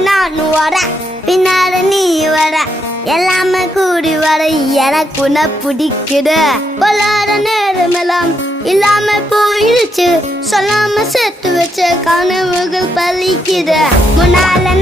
நான் வர பின்னால நீ வர எல்லாமே கூடி வர எனக்கு உன்னை பிடிக்குது பொல்லாத நேரமெல்லாம் இல்லாம போயிடுச்சு சொல்லாம சேர்த்து வச்ச கனவுகள் பலிக்குது முன்னால